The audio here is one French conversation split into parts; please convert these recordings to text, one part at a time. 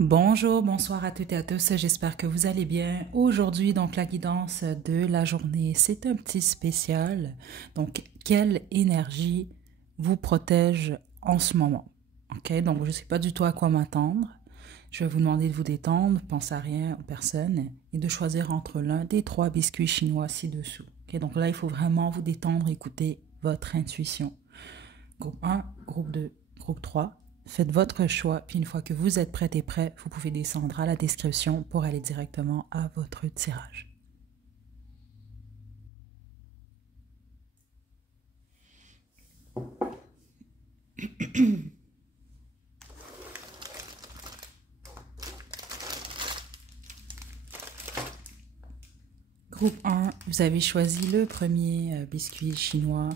Bonjour, bonsoir à toutes et à tous, j'espère que vous allez bien. Aujourd'hui, donc, la guidance de la journée, c'est un petit spécial. Donc, quelle énergie vous protège en ce moment? Ok, donc je ne sais pas du tout à quoi m'attendre. Je vais vous demander de vous détendre, pensez à rien, à personne, et de choisir entre l'un des trois biscuits chinois ci-dessous. Ok, donc là, il faut vraiment vous détendre, écouter votre intuition. Groupe 1, groupe 2, groupe 3. Faites votre choix, puis une fois que vous êtes prête et prêt, vous pouvez descendre à la description pour aller directement à votre tirage. Groupe 1, vous avez choisi le premier biscuit chinois.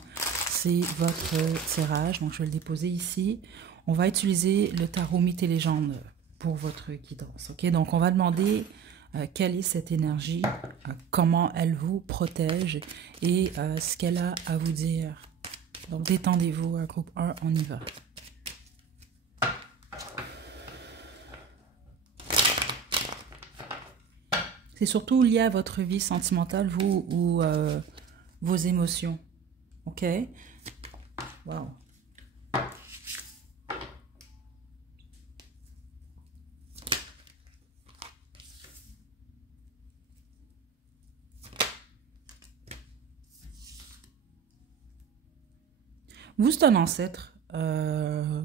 C'est votre tirage, donc je vais le déposer ici. On va utiliser le tarot mythes et légendes pour votre guidance. Ok, donc on va demander quelle est cette énergie, comment elle vous protège et ce qu'elle a à vous dire. Donc détendez-vous, groupe 1, on y va. C'est surtout lié à votre vie sentimentale, vous, ou vos émotions. Ok? Wow. Vous, c'est un ancêtre,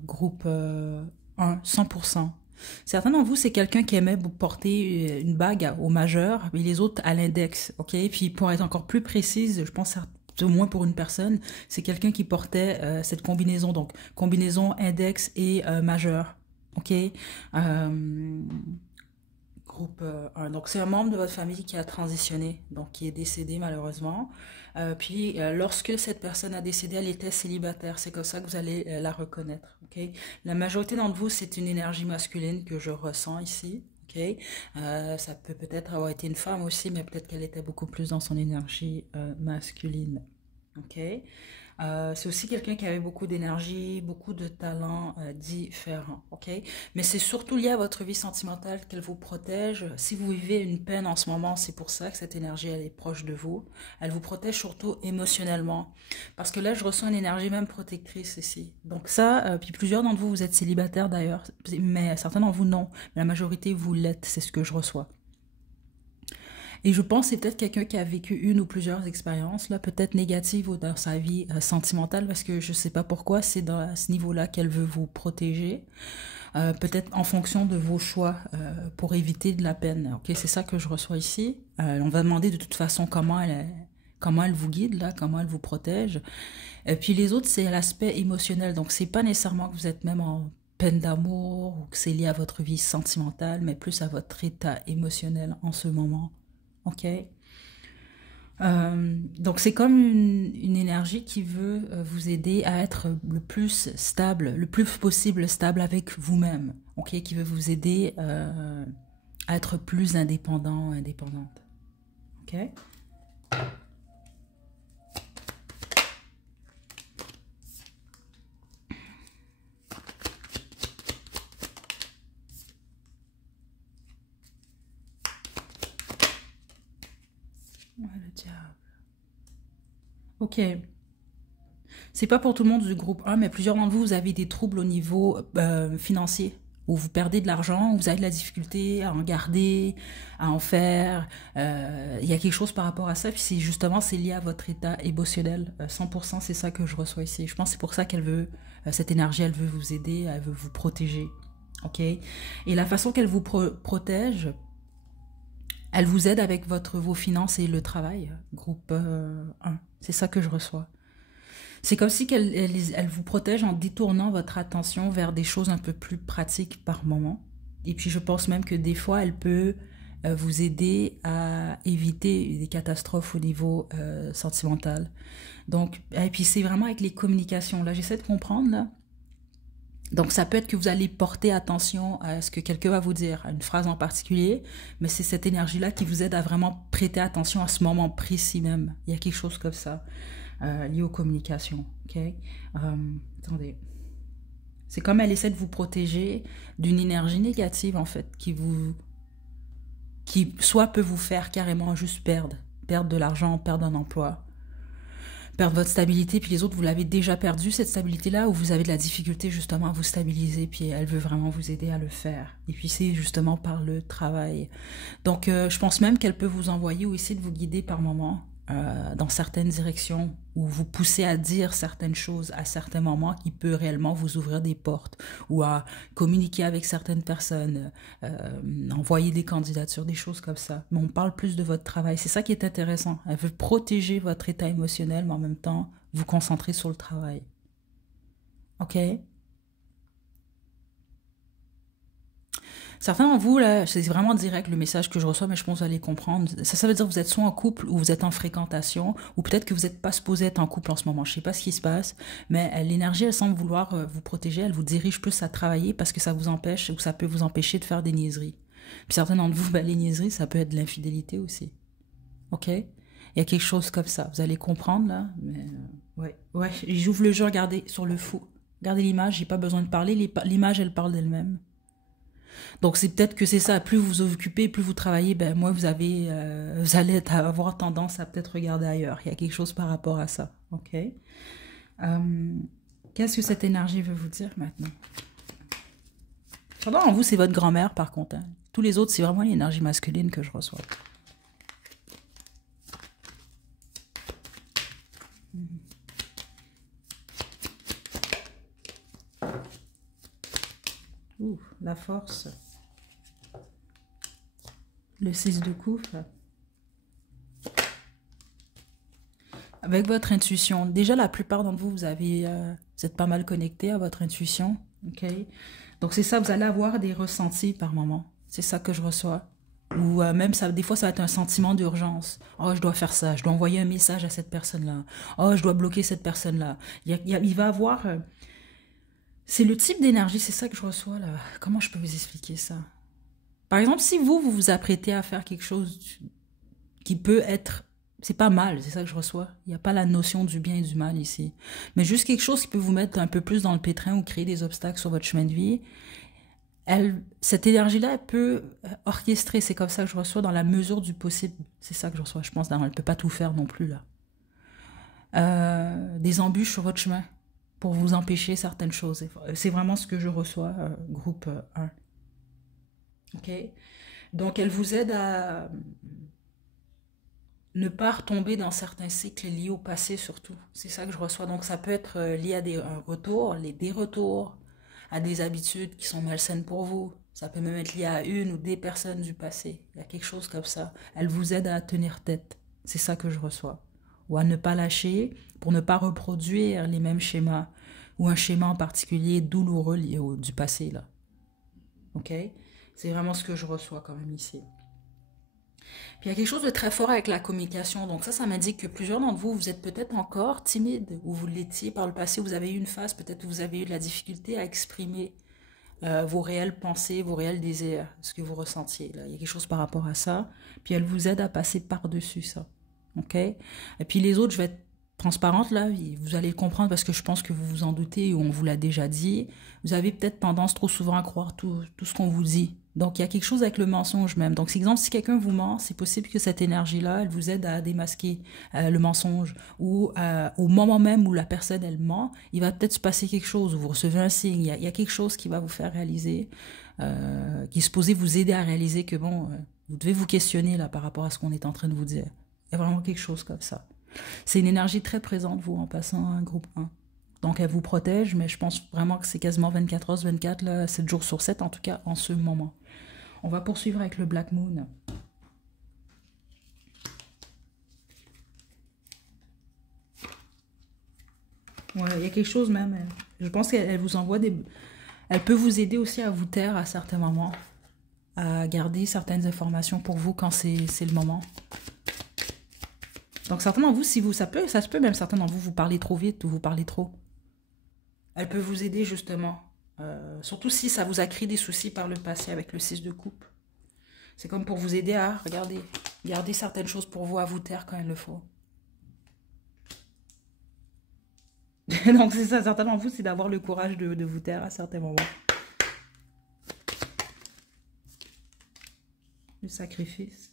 groupe 1, 100%. Certains d'entre vous, c'est quelqu'un qui aimait vous porter une bague au majeur, et les autres à l'index, ok? Puis pour être encore plus précise, je pense au moins pour une personne, c'est quelqu'un qui portait cette combinaison, donc combinaison index et majeur, ok? Groupe 1. Donc, c'est un membre de votre famille qui a transitionné, donc qui est décédé malheureusement. Lorsque cette personne a décédé, elle était célibataire. C'est comme ça que vous allez la reconnaître. Ok. La majorité d'entre vous, c'est une énergie masculine que je ressens ici. Ok. Ça peut peut-être avoir été une femme aussi, mais peut-être qu'elle était beaucoup plus dans son énergie masculine. Ok. C'est aussi quelqu'un qui avait beaucoup d'énergie, beaucoup de talents différents, ok? Mais c'est surtout lié à votre vie sentimentale qu'elle vous protège. Si vous vivez une peine en ce moment, c'est pour ça que cette énergie, elle est proche de vous. Elle vous protège surtout émotionnellement. Parce que là, je ressens une énergie même protectrice ici. Donc ça, puis plusieurs d'entre vous, vous êtes célibataires d'ailleurs, mais certains d'entre vous, non. Mais la majorité, vous l'êtes, c'est ce que je reçois. Et je pense que c'est peut-être quelqu'un qui a vécu une ou plusieurs expériences, là, peut-être négatives ou dans sa vie sentimentale, parce que je ne sais pas pourquoi, c'est à ce niveau-là qu'elle veut vous protéger. Peut-être en fonction de vos choix pour éviter de la peine. Ok, c'est ça que je reçois ici. On va demander de toute façon comment elle vous guide, là, comment elle vous protège. Et puis les autres, c'est l'aspect émotionnel. Donc, c'est pas nécessairement que vous êtes même en peine d'amour ou que c'est lié à votre vie sentimentale, mais plus à votre état émotionnel en ce moment. Ok. Donc c'est comme une énergie qui veut vous aider à être le plus stable, le plus possible stable avec vous-même. Ok, qui veut vous aider à être plus indépendant, indépendante. Ok. Ouais, le diable. Ok. C'est pas pour tout le monde du groupe 1, mais plusieurs d'entre vous, vous avez des troubles au niveau financier, où vous perdez de l'argent, où vous avez de la difficulté à en garder, à en faire. Il y a quelque chose par rapport à ça, puis c'est justement, c'est lié à votre état émotionnel. 100%, c'est ça que je reçois ici. Je pense que c'est pour ça qu'elle veut, cette énergie, elle veut vous aider, elle veut vous protéger. Ok. Et la façon qu'elle vous protège, elle vous aide avec vos finances et le travail, groupe 1. C'est ça que je reçois. C'est comme si elle vous protège en détournant votre attention vers des choses un peu plus pratiques par moment. Et puis je pense même que des fois, elle peut vous aider à éviter des catastrophes au niveau sentimental. Donc, et puis c'est vraiment avec les communications. Là, j'essaie de comprendre, là. Donc, ça peut être que vous allez porter attention à ce que quelqu'un va vous dire, à une phrase en particulier, mais c'est cette énergie-là qui vous aide à vraiment prêter attention à ce moment précis même. Il y a quelque chose comme ça lié aux communications. Ok. Attendez. C'est comme elle essaie de vous protéger d'une énergie négative, en fait, qui soit peut vous faire carrément juste perdre de l'argent, perdre un emploi, perdre votre stabilité, puis les autres, vous l'avez déjà perdu, cette stabilité-là, ou vous avez de la difficulté justement à vous stabiliser, puis elle veut vraiment vous aider à le faire. Et puis c'est justement par le travail. Donc je pense même qu'elle peut vous envoyer ou essayer de vous guider par moments dans certaines directions, ou vous pousser à dire certaines choses à certains moments qui peut réellement vous ouvrir des portes, ou à communiquer avec certaines personnes, envoyer des candidatures, des choses comme ça. Mais on parle plus de votre travail. C'est ça qui est intéressant. Elle veut protéger votre état émotionnel, mais en même temps, vous concentrer sur le travail. OK? Certains d'entre vous, là, c'est vraiment direct le message que je reçois, mais je pense que vous allez comprendre. Ça veut dire que vous êtes soit en couple ou vous êtes en fréquentation, ou peut-être que vous n'êtes pas supposé être en couple en ce moment. Je ne sais pas ce qui se passe, mais l'énergie, elle semble vouloir vous protéger, elle vous dirige plus à travailler parce que ça vous empêche ou ça peut vous empêcher de faire des niaiseries. Puis certains d'entre vous, ben, les niaiseries, ça peut être de l'infidélité aussi. OK? Il y a quelque chose comme ça. Vous allez comprendre, là. Mais, ouais, ouais, j'ouvre le jeu, regardez, sur le fou. Regardez l'image, j'ai pas besoin de parler. L'image, elle parle d'elle-même. Donc c'est peut-être que c'est ça, plus vous vous occupez, plus vous travaillez, ben moins vous allez avoir tendance à peut-être regarder ailleurs. Il y a quelque chose par rapport à ça, ok? Qu'est-ce que cette énergie veut vous dire maintenant? Pendant en vous, c'est votre grand-mère par contre. Hein. Tous les autres, c'est vraiment l'énergie masculine que je reçois. Ouh, la force. Le 6 de coupe. Avec votre intuition. Déjà, la plupart d'entre vous, vous êtes pas mal connecté à votre intuition. Ok. Donc, c'est ça, vous allez avoir des ressentis par moment. C'est ça que je reçois. Ou même, ça, des fois, ça va être un sentiment d'urgence. Oh, je dois faire ça. Je dois envoyer un message à cette personne-là. Oh, je dois bloquer cette personne-là. Il va avoir... c'est le type d'énergie, c'est ça que je reçois, là. Comment je peux vous expliquer ça? Par exemple, si vous vous apprêtez à faire quelque chose qui peut être... C'est pas mal, c'est ça que je reçois. Il n'y a pas la notion du bien et du mal ici. Mais juste quelque chose qui peut vous mettre un peu plus dans le pétrin ou créer des obstacles sur votre chemin de vie. Cette énergie-là, elle peut orchestrer. C'est comme ça que je reçois dans la mesure du possible. C'est ça que je reçois, je pense. Elle ne peut pas tout faire non plus, là. Des embûches sur votre chemin pour vous empêcher certaines choses. C'est vraiment ce que je reçois, groupe 1. OK? Donc, elle vous aide à ne pas retomber dans certains cycles liés au passé surtout. C'est ça que je reçois. Donc ça peut être lié à un retour, des retours, à des habitudes qui sont malsaines pour vous. Ça peut même être lié à une ou des personnes du passé. Il y a quelque chose comme ça. Elle vous aide à tenir tête. C'est ça que je reçois. Ou à ne pas lâcher pour ne pas reproduire les mêmes schémas. Ou un schéma en particulier douloureux lié du passé, là. OK? C'est vraiment ce que je reçois quand même ici. Puis il y a quelque chose de très fort avec la communication. Donc ça m'indique que plusieurs d'entre vous, vous êtes peut-être encore timide, ou vous l'étiez par le passé, vous avez eu une phase, peut-être vous avez eu de la difficulté à exprimer vos réelles pensées, vos réels désirs, ce que vous ressentiez. Là. Il y a quelque chose par rapport à ça. Puis elle vous aide à passer par-dessus ça. OK? Et puis les autres, je vais être transparente là, vous allez le comprendre parce que je pense que vous vous en doutez ou on vous l'a déjà dit. Vous avez peut-être tendance trop souvent à croire tout ce qu'on vous dit. Donc, il y a quelque chose avec le mensonge même. Donc, par exemple, si quelqu'un vous ment, c'est possible que cette énergie-là, elle vous aide à démasquer le mensonge. Ou au moment même où la personne, elle ment, il va peut-être se passer quelque chose, ou vous recevez un signe. Il y a quelque chose qui va vous faire réaliser, qui est supposé vous aider à réaliser que, bon, vous devez vous questionner là par rapport à ce qu'on est en train de vous dire. Il y a vraiment quelque chose comme ça. C'est une énergie très présente, vous, en passant à un groupe 1. Donc, elle vous protège, mais je pense vraiment que c'est quasiment 24 heures sur 24, là, 7 jours sur 7, en tout cas, en ce moment. On va poursuivre avec le Black Moon. Ouais, il y a quelque chose même. Je pense qu'elle vous envoie des... Elle peut vous aider aussi à vous taire à certains moments, à garder certaines informations pour vous quand c'est le moment. Donc, certains d'entre vous, si vous, ça se peut même, certains d'entre vous, vous parlez trop vite ou vous parlez trop. Elle peut vous aider justement. Surtout si ça vous a créé des soucis par le passé avec le 6 de coupe. C'est comme pour vous aider à, regardez, garder certaines choses pour vous, à vous taire quand il le faut. Donc c'est ça, certainement vous, c'est d'avoir le courage de vous taire à certains moments. Le sacrifice.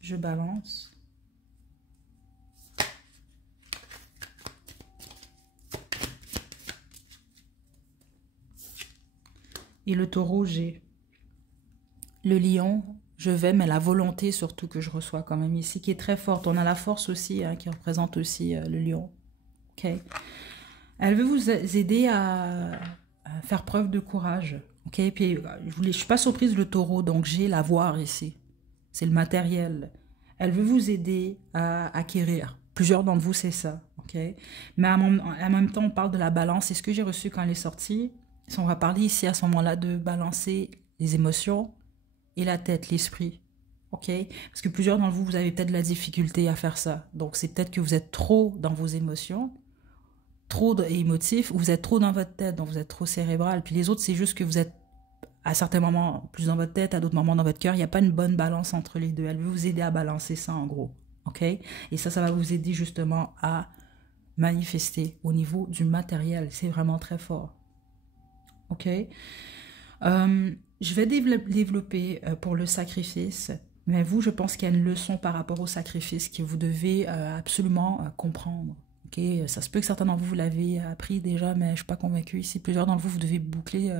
Je balance. Et le taureau, j'ai le lion, je vais, mais la volonté surtout que je reçois quand même ici, qui est très forte. On a la force aussi, hein, qui représente aussi le lion. Ok. Elle veut vous aider à faire preuve de courage. Ok. Puis je suis pas surprise le taureau, donc j'ai l'avoir ici. C'est le matériel. Elle veut vous aider à acquérir. Plusieurs d'entre vous, c'est ça. Ok. Mais en même temps, on parle de la balance. Et ce que j'ai reçu quand elle est sortie, on va parler ici à ce moment-là de balancer les émotions et la tête, l'esprit. Ok? Parce que plusieurs d'entre vous, vous avez peut-être de la difficulté à faire ça. Donc, c'est peut-être que vous êtes trop dans vos émotions, trop émotif, ou vous êtes trop dans votre tête, donc vous êtes trop cérébral. Puis les autres, c'est juste que vous êtes à certains moments plus dans votre tête, à d'autres moments dans votre cœur. Il n'y a pas une bonne balance entre les deux. Elle veut vous aider à balancer ça, en gros. Ok? Et ça va vous aider justement à manifester au niveau du matériel. C'est vraiment très fort. Ok? Je vais développer pour le sacrifice, mais vous, je pense qu'il y a une leçon par rapport au sacrifice que vous devez absolument comprendre. Ok, ça se peut que certains d'entre vous, vous l'avez appris déjà, mais je ne suis pas convaincue ici. Plusieurs d'entre vous, vous devez boucler.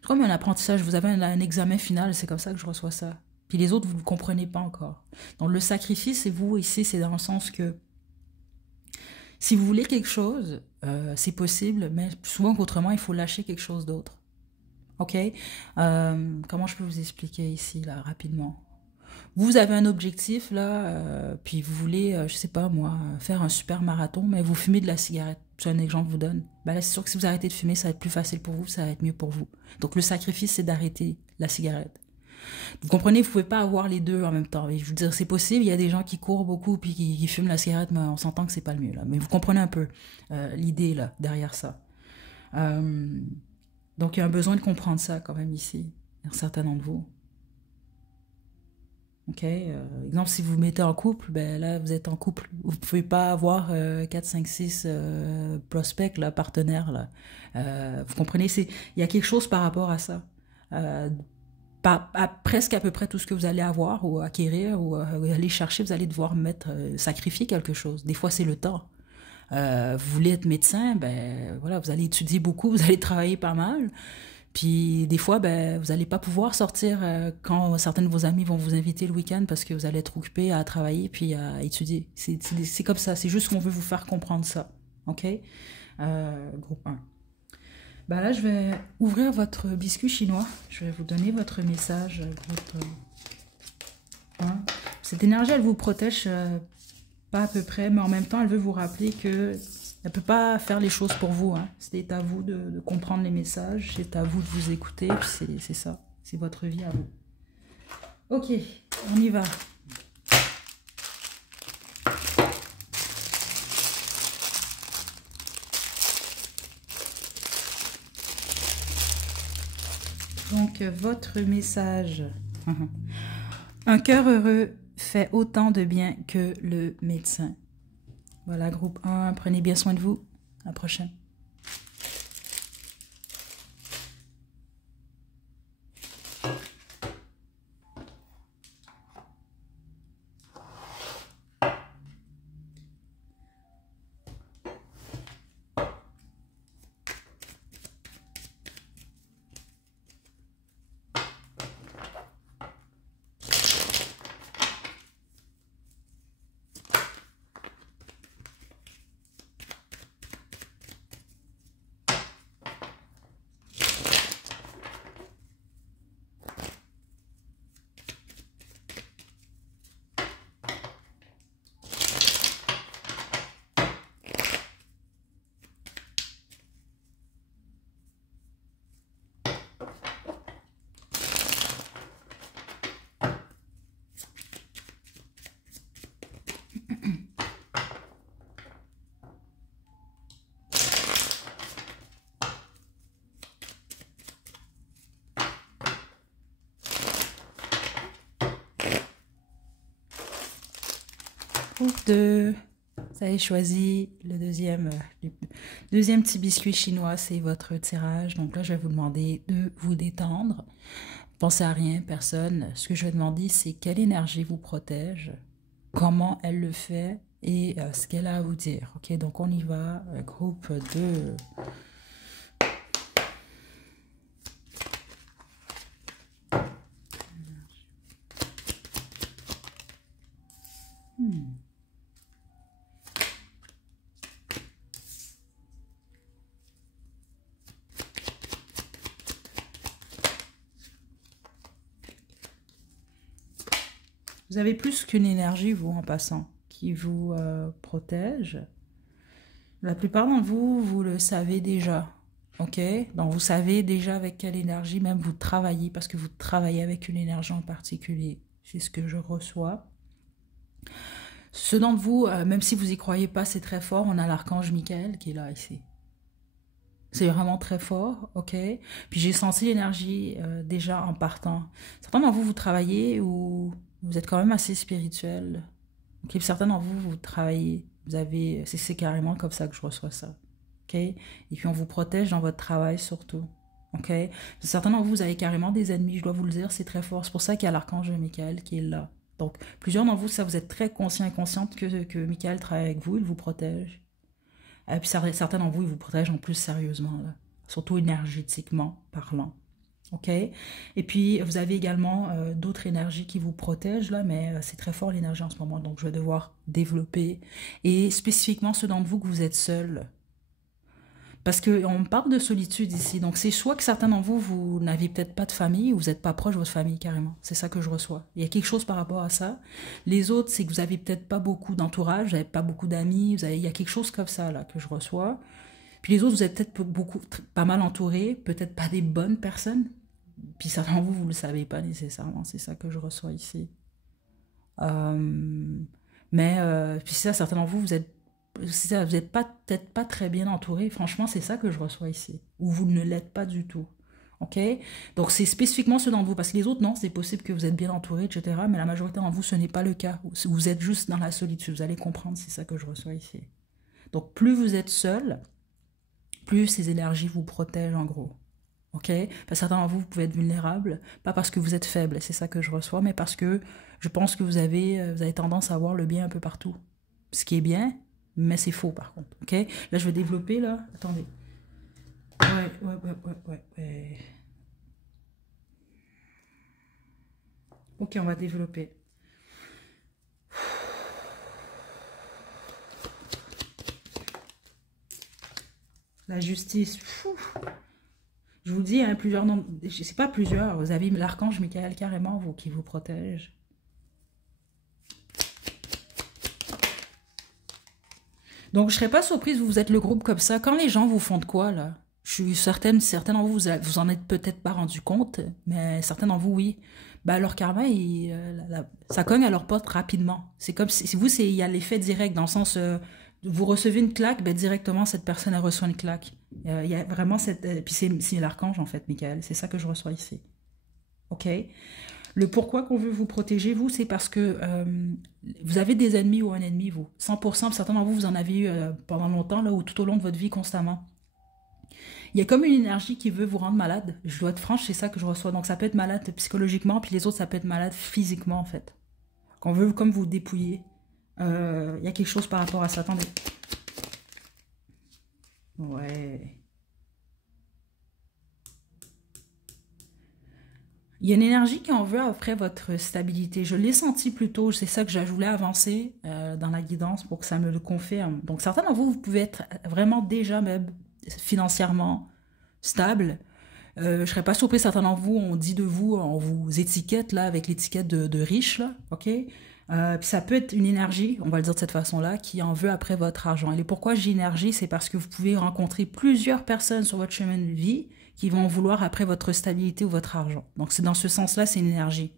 C'est comme un apprentissage, vous avez un examen final, c'est comme ça que je reçois ça. Puis les autres, vous ne comprenez pas encore. Donc le sacrifice, et vous, ici, c'est dans le sens que si vous voulez quelque chose, c'est possible, mais souvent qu'autrement, il faut lâcher quelque chose d'autre. Ok? Comment je peux vous expliquer ici, là, rapidement? Vous avez un objectif, là, puis vous voulez, je sais pas moi, faire un super marathon, mais vous fumez de la cigarette. C'est un exemple que je vous donne. Ben là, c'est sûr que si vous arrêtez de fumer, ça va être plus facile pour vous, ça va être mieux pour vous. Donc, le sacrifice, c'est d'arrêter la cigarette. Vous comprenez, vous pouvez pas avoir les deux en même temps. Et je veux dire, c'est possible, il y a des gens qui courent beaucoup puis qui fument la cigarette, mais on s'entend que c'est pas le mieux, là. Mais vous comprenez un peu l'idée, là, derrière ça. Euh, donc, il y a un besoin de comprendre ça quand même ici, pour certains d'entre vous. Ok, exemple, si vous vous mettez en couple, ben là, vous êtes en couple. Vous ne pouvez pas avoir 4, 5, 6 prospects, là, partenaires. Là. Vous comprenez, il y a quelque chose par rapport à ça. Euh, presque à peu près tout ce que vous allez avoir ou acquérir ou aller chercher, vous allez devoir sacrifier quelque chose. Des fois, c'est le temps. Vous voulez être médecin, ben voilà, vous allez étudier beaucoup, vous allez travailler pas mal. Puis des fois, ben, vous n'allez pas pouvoir sortir quand certains de vos amis vont vous inviter le week-end parce que vous allez être occupé à travailler puis à étudier. C'est comme ça, c'est juste qu'on veut vous faire comprendre ça. OK? Groupe 1. Ben là, je vais ouvrir votre biscuit chinois. Je vais vous donner votre message, groupe 1. Cette énergie, elle vous protège pas à peu près, mais en même temps, elle veut vous rappeler que elle ne peut pas faire les choses pour vous. Hein. C'est à vous de comprendre les messages, c'est à vous de vous écouter, puis c'est ça. C'est votre vie à vous. Ok, on y va. Donc, votre message. Un cœur heureux fait autant de bien que le médecin. Voilà, groupe 1, prenez bien soin de vous. À la prochaine. Groupe 2. Vous avez choisi le deuxième petit biscuit chinois, c'est votre tirage. Donc là, je vais vous demander de vous détendre. Pensez à rien, personne. Ce que je vais demander, c'est quelle énergie vous protège, comment elle le fait et ce qu'elle a à vous dire. Ok, donc on y va. Groupe 2. Vous avez plus qu'une énergie, vous, en passant, qui vous protège. La plupart d'entre vous, vous le savez déjà. Ok? Donc, vous savez déjà avec quelle énergie même vous travaillez, parce que vous travaillez avec une énergie en particulier. C'est ce que je reçois. Ceux d'entre vous, même si vous n'y croyez pas, c'est très fort. On a l'archange Michael qui est là, ici. C'est vraiment très fort, ok? Puis j'ai senti l'énergie déjà en partant. Certains d'entre vous, vous travaillez ou vous êtes quand même assez spirituel. Ok? Puis certains d'entre vous, vous travaillez. Vous avez, c'est carrément comme ça que je reçois ça. Ok? Et puis on vous protège dans votre travail surtout. Ok? Certains d'entre vous, vous avez carrément des ennemis, je dois vous le dire, c'est très fort. C'est pour ça qu'il y a l'archange Michael qui est là. Donc, plusieurs d'entre vous, ça, vous êtes très conscient et consciente que Michael travaille avec vous, il vous protège. Et puis certains d'entre vous, ils vous protègent en plus sérieusement, là. Surtout énergétiquement parlant. OK? Et puis, vous avez également d'autres énergies qui vous protègent, là, mais c'est très fort l'énergie en ce moment, donc je vais devoir développer. Et spécifiquement ceux d'entre vous que vous êtes seuls. Parce qu'on parle de solitude ici, donc c'est soit que certains d'entre vous, vous n'avez peut-être pas de famille, ou vous n'êtes pas proche de votre famille carrément. C'est ça que je reçois. Il y a quelque chose par rapport à ça. Les autres, c'est que vous n'avez peut-être pas beaucoup d'entourage, vous n'avez pas beaucoup d'amis, il y a quelque chose comme ça là que je reçois. Puis les autres, vous êtes peut-être pas mal entourés, peut-être pas des bonnes personnes. Puis certains d'entre vous, vous ne le savez pas nécessairement. C'est ça que je reçois ici. Puis ça, certains d'entre vous, vous êtes peut-être pas très bien entouré. Franchement, c'est ça que je reçois ici. Ou vous ne l'êtes pas du tout. OK? Donc, c'est spécifiquement ceux d'entre vous. Parce que les autres, non, c'est possible que vous êtes bien entouré, etc. Mais la majorité d'entre vous, ce n'est pas le cas. Vous êtes juste dans la solitude. Vous allez comprendre, c'est ça que je reçois ici. Donc, plus vous êtes seul, plus ces énergies vous protègent, en gros. OK? Parce que certains d'entre vous, vous pouvez être vulnérables. Pas parce que vous êtes faible, c'est ça que je reçois, mais parce que je pense que vous avez tendance à voir le bien un peu partout. Ce qui est bien, mais c'est faux, par contre. OK? Là, je vais développer, là. Attendez. Ouais. OK, on va développer. La justice. Je vous dis, hein, plusieurs nombres. Je sais pas plusieurs. Vous avez l'archange Michael carrément, vous, qui vous protège. Donc, je serais pas surprise, vous êtes le groupe comme ça. Quand les gens vous font de quoi, là? Je suis certaines d'entre vous, vous en êtes peut-être pas rendu compte, mais certains d'entre vous, oui. Ben, leur karma, ça cogne à leur porte rapidement. C'est comme si vous, il y a l'effet direct, dans le sens, vous recevez une claque, ben, directement, cette personne, elle reçoit une claque. Il y a vraiment cette... puis c'est l'archange, en fait, Michael. C'est ça que je reçois ici. OK? Le pourquoi qu'on veut vous protéger, vous, c'est parce que vous avez des ennemis ou un ennemi, vous. 100%, certains d'entre vous, vous en avez eu pendant longtemps, là, ou tout au long de votre vie, constamment. Il y a comme une énergie qui veut vous rendre malade. Je dois être franche, c'est ça que je reçois. Donc ça peut être malade psychologiquement, puis les autres, ça peut être malade physiquement, en fait. Qu'on veut comme vous dépouiller. Il y a quelque chose par rapport à ça. Attendez. Ouais. Il y a une énergie qui en veut après votre stabilité. Je l'ai senti plus tôt. C'est ça que je voulais avancer dans la guidance pour que ça me le confirme. Donc certains d'entre vous, vous pouvez être vraiment déjà même financièrement stable. Je serais pas surpris, certains d'entre vous, on dit de vous, on vous étiquette là avec l'étiquette de riche, là, OK? Puis ça peut être une énergie, on va le dire de cette façon-là, qui en veut après votre argent. Et pourquoi j'ai énergie, c'est parce que vous pouvez rencontrer plusieurs personnes sur votre chemin de vie qui vont vouloir après votre stabilité ou votre argent. Donc c'est dans ce sens-là, c'est une énergie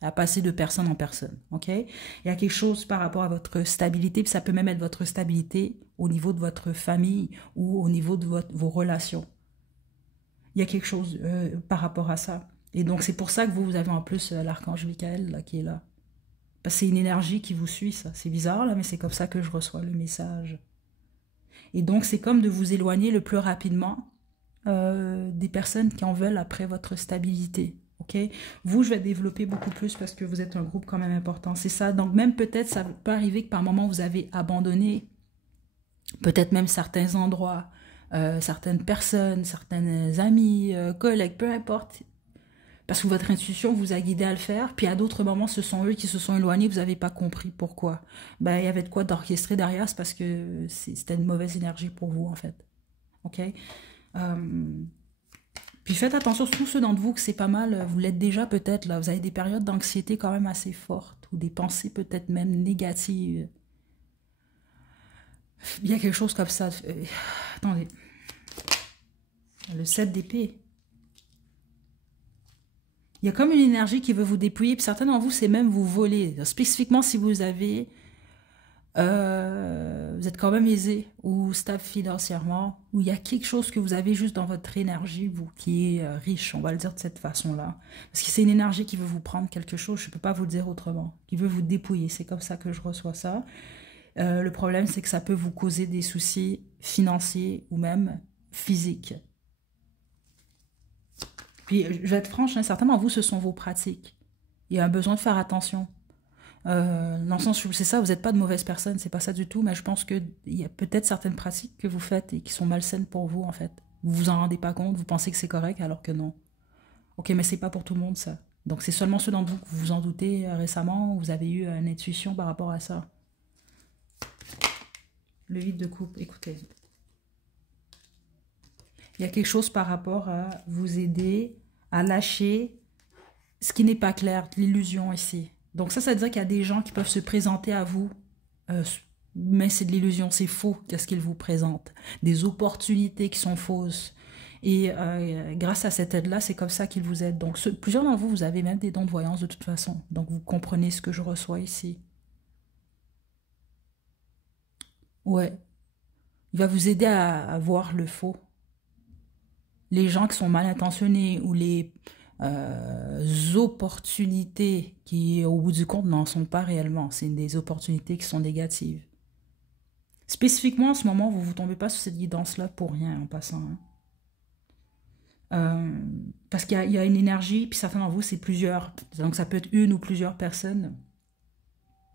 à passer de personne en personne, OK? Il y a quelque chose par rapport à votre stabilité, puis ça peut même être votre stabilité au niveau de votre famille ou au niveau de vos relations. Il y a quelque chose par rapport à ça. Et donc c'est pour ça que vous avez en plus l'archange Michael là, qui est là. Parce que c'est une énergie qui vous suit, ça. C'est bizarre, là, mais c'est comme ça que je reçois le message. Et donc, c'est comme de vous éloigner le plus rapidement des personnes qui en veulent après votre stabilité. Ok, vous, je vais développer beaucoup plus parce que vous êtes un groupe quand même important. C'est ça. Donc, même peut-être, ça peut arriver que par moment, vous avez abandonné peut-être même certains endroits, certaines personnes, certains amis, collègues, peu importe. Parce que votre intuition vous a guidé à le faire. Puis à d'autres moments, ce sont eux qui se sont éloignés. Vous n'avez pas compris pourquoi. Ben, il y avait de quoi d'orchestrer derrière. C'est parce que c'était une mauvaise énergie pour vous, en fait. OK? Puis faites attention, tous ceux d'entre vous que c'est pas mal, vous l'êtes déjà peut-être, là. Vous avez des périodes d'anxiété quand même assez fortes. Ou des pensées peut-être même négatives. Il y a quelque chose comme ça. Attendez. Le 7 d'épée. Il y a comme une énergie qui veut vous dépouiller, puis certains d'entre vous, c'est même vous voler. Spécifiquement si vous avez... vous êtes quand même aisé ou stable financièrement, ou il y a quelque chose que vous avez juste dans votre énergie, vous, qui est riche, on va le dire de cette façon-là. Parce que c'est une énergie qui veut vous prendre quelque chose, je ne peux pas vous le dire autrement, qui veut vous dépouiller. C'est comme ça que je reçois ça. Le problème, c'est que ça peut vous causer des soucis financiers ou même physiques. Puis, je vais être franche, hein, certainement, vous, ce sont vos pratiques. Il y a un besoin de faire attention. Dans le sens où, c'est ça, vous n'êtes pas de mauvaise personne, c'est pas ça du tout, mais je pense qu'il y a peut-être certaines pratiques que vous faites et qui sont malsaines pour vous, en fait. Vous vous en rendez pas compte, vous pensez que c'est correct, alors que non. Ok, mais c'est pas pour tout le monde, ça. Donc, c'est seulement ceux d'entre vous que vous vous en doutez récemment, où vous avez eu une intuition par rapport à ça. Le vide de coupe, écoutez. Il y a quelque chose par rapport à vous aider à lâcher ce qui n'est pas clair, l'illusion ici. Donc ça veut dire qu'il y a des gens qui peuvent se présenter à vous, mais c'est de l'illusion, c'est faux, qu'est-ce qu'ils vous présentent. Des opportunités qui sont fausses. Et grâce à cette aide-là, c'est comme ça qu'ils vous aident. Donc plusieurs d'entre vous, vous avez même des dons de voyance de toute façon. Donc vous comprenez ce que je reçois ici. Ouais, il va vous aider à voir le faux. Les gens qui sont mal intentionnés ou les opportunités qui, au bout du compte, n'en sont pas réellement. C'est des opportunités qui sont négatives. Spécifiquement, en ce moment, vous ne vous tombez pas sur cette guidance-là pour rien, en passant. Hein. Parce qu'il y a une énergie, puis certains d'entre vous, c'est plusieurs. Donc, ça peut être une ou plusieurs personnes